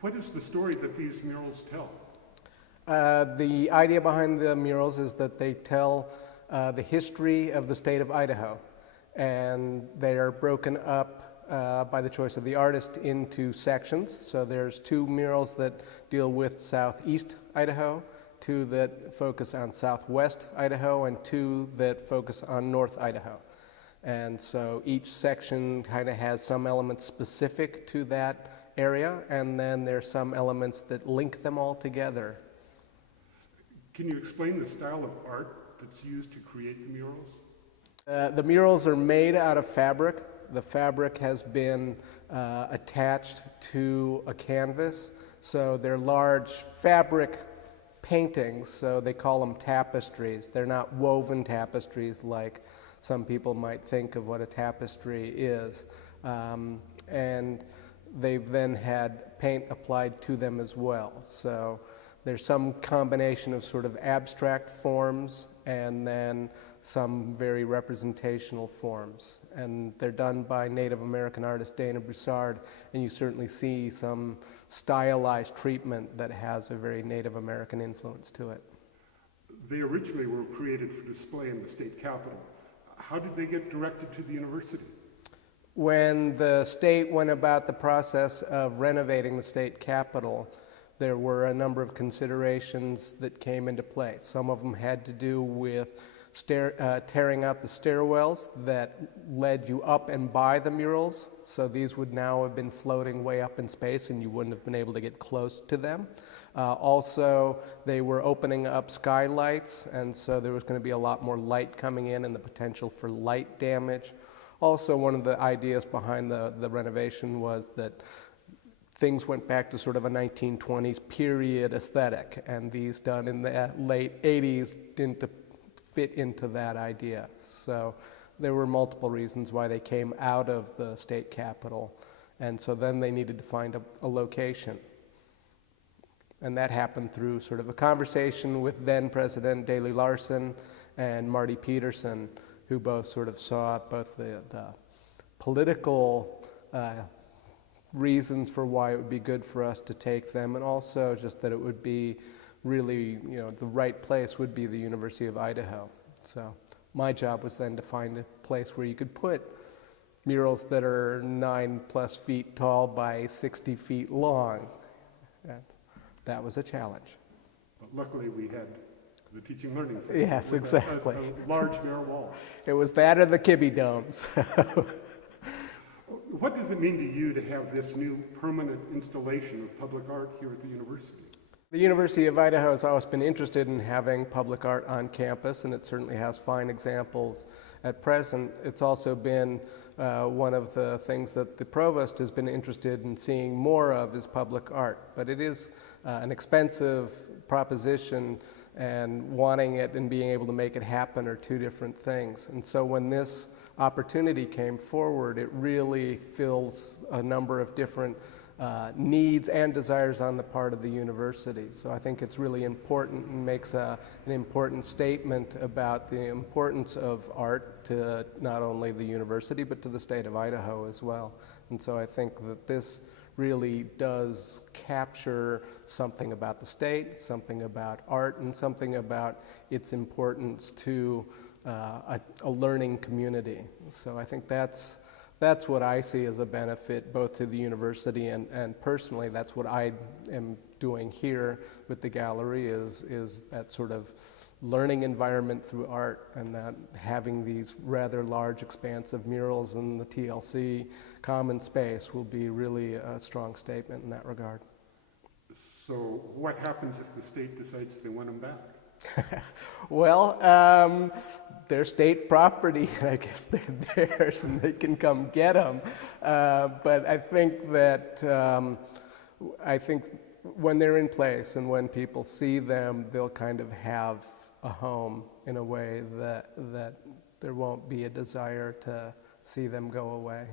What is the story that these murals tell? The idea behind the murals is that they tell the history of the state of Idaho, and they are broken up by the choice of the artist into sections. So there's 2 murals that deal with southeast Idaho, 2 that focus on southwest Idaho, and 2 that focus on north Idaho. And so each section kind of has some elements specific to that area, and then there's some elements that link them all together. Can you explain the style of art that's used to create the murals? The murals are made out of fabric. The fabric has been attached to a canvas, so they're large fabric paintings, so they call them tapestries. They're not woven tapestries like some people might think of what a tapestry is. And they've then had paint applied to them as well. So there's some combination of sort of abstract forms and then some very representational forms. And they're done by Native American artist Dana Broussard, and you certainly see some stylized treatment that has a very Native American influence to it. They originally were created for display in the state capitol. How did they get directed to the university? When the state went about the process of renovating the state capitol, there were a number of considerations that came into play. Some of them had to do with tearing out the stairwells that led you up and by the murals. So these would now have been floating way up in space and you wouldn't have been able to get close to them. Also, they were opening up skylights, and so there was going to be a lot more light coming in and the potential for light damage. Also, one of the ideas behind the renovation was that things went back to sort of a 1920s period aesthetic, and these done in the late 80s didn't fit into that idea. So there were multiple reasons why they came out of the state capitol, and so then they needed to find a location. And that happened through sort of a conversation with then President Daley Larson and Marty Peterson, who both sort of saw both the political reasons for why it would be good for us to take them, and also just that it would be really, the right place would be the University of Idaho. So my job was then to find a place where you could put murals that are 9+ feet tall by 60 feet long. And that was a challenge. But luckily we had the Teaching Learning Center. Yes, exactly. A large bare wall. It was that or the Kibbe domes. What does it mean to you to have this new permanent installation of public art here at the university? The University of Idaho has always been interested in having public art on campus, and it certainly has fine examples at present. It's also been one of the things that the provost has been interested in seeing more of is public art. But it is an expensive proposition, and wanting it and being able to make it happen are 2 different things. And so when this opportunity came forward, it really fills a number of different needs and desires on the part of the university. So I think it's really important and makes an important statement about the importance of art to not only the university but to the state of Idaho as well. And so I think that this really does capture something about the state, something about art, and something about its importance to a learning community. So I think that's what I see as a benefit both to the university and personally. That's what I am doing here with the gallery is that sort of learning environment through art, and that having these rather large expansive murals in the TLC common space will be really a strong statement in that regard. So what happens if the state decides they want them back? Well, they're state property, and I guess they're theirs, and they can come get them. But I think that when they're in place and when people see them, they'll kind of have a home in a way that there won't be a desire to see them go away.